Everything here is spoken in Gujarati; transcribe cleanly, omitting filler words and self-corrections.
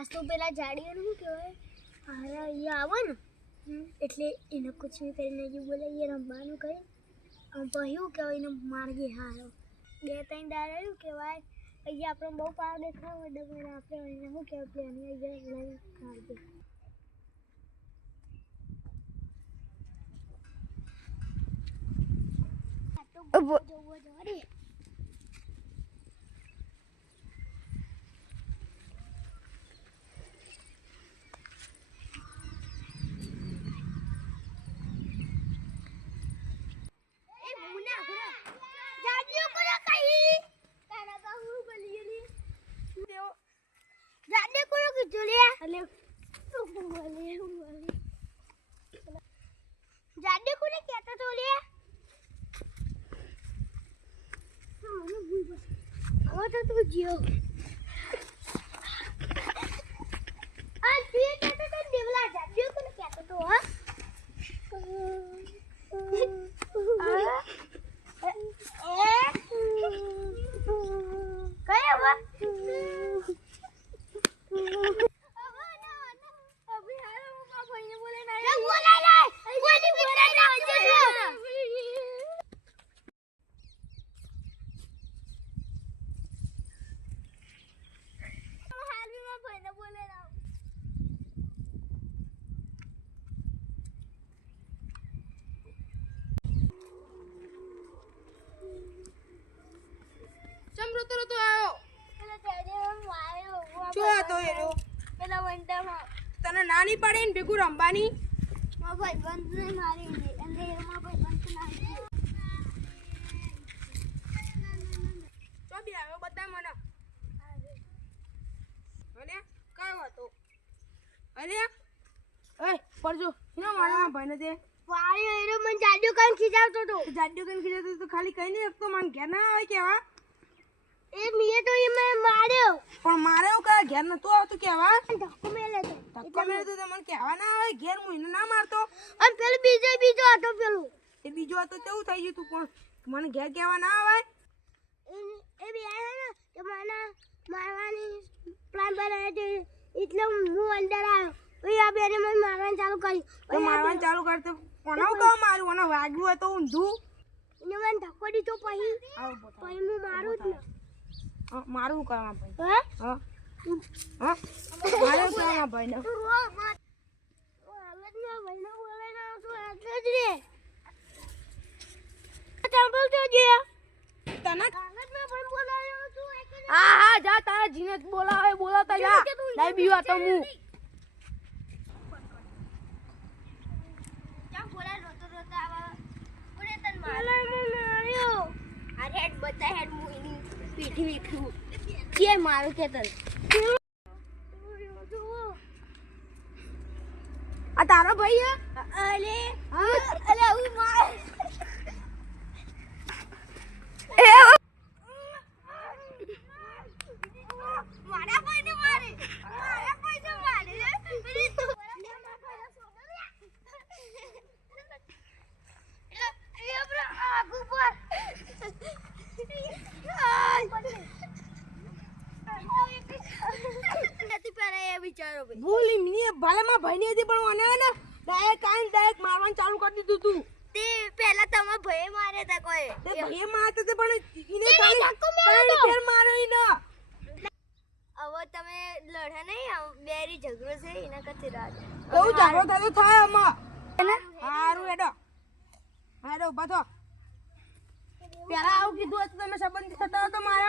આજ તો પેલા જાડીઓનું શું કહેવાય હારા અહીંયા આવે ને એટલે એને કુછ બી કરીને જે બોલે એ રમવાનું કરે પછી શું કહેવાય એને માર્ગે હારો 2-3 દાડા એવું કહેવાય અહીંયા આપણે બહુ પાર દેખાવ ડબલ આપણે એને શું કહેવાય પ્લેન અહીંયા લઈને કાઢે જોવો જોડે જાડે કોને કહેતો તો લે હવે તો તું જીઓ આ તું કહેતો તો દેવલા જાડે કોને કહેતો તો હા કયા તને નાની પડે ને ભેગું રમવાની ભાઈ બંધ ને મારી એટલે એમાં ભાઈ બંધ ના તો બી આવ્યો બતા મને અલે કયો હતો અલે ઓય પરજો ના મારા ભાઈને તે વાયો એરો મને જાડ્યો કામ ખીજાવતો તો જાડ્યો કન ખીજાતો તો ખાલી કઈ નહીં એકતો મને ઘેર ના આવે કેવા એ મીએ તો એ મને માર્યો પણ માર્યો કા ઘેર નતો આવતો કેવા ધક્કો મેલે તો ધક્કો મેલે તો મને કેવા ના આવે ઘેર હું એને ના મારતો અને પેલો બીજો હતો પેલો એ બીજો હતો તેવું થઈ ગયું તું પણ મને ઘેર કેવા ના આવે એ બી આયા ને કે મને મારવાની પ્લાન બનાવ્યો છે એટલે હું અંદર આવ્યો પછી આ બેને મને મારવાનું ચાલુ કર્યું તો મારવાનું ચાલુ કરતે કોના કા મારું અને વાગ્યું હોય તો ઊંધું એને મને ધક્કો દીધો પછી આવ બોતા પછી હું મારું જ ને મારું કરવા ભાઈ હા હા મારું કરવા ભાઈ ને તું રો મત હાલતમાં ભાઈને બોલાઈને આવતો એટલે જ રે ચાંપલ તો જે તને હાલતમાં ભાઈ બોલાયો તું એટલે હા હા જા તારા જીને બોલાવે બોલાતા જા લઈ બીવા તો હું ક્યાં બોલા રોતો આવા ઓરે તન માર્યો આ હેડ બતા હેડ મુઈની પીઠી વીખું કે મારું કે તન આ તારો ભાઈ અલે અલે હું માર મારા ભાઈને મારે ભૂલી મીએ ભલે માં ભાઈ ની હતી પણ મને ને ડાયરેક્ટ મારવાનું ચાલુ કરી દીધું તું તે પહેલા તમે ભય મારે તા કોઈ તે ભાઈ મારતો તે પણ ઈને ખાલી ફેર માર્યો ઈને હવે તમે લડે નહીં બેરી ઝઘડો છે એના કથી રાજ એવું ઝઘડો થાય તો થાય અમાર હારું હેડો ઉભા થો પેલા આવું કીધું હતું તમે સંબંધ થતા તો મારે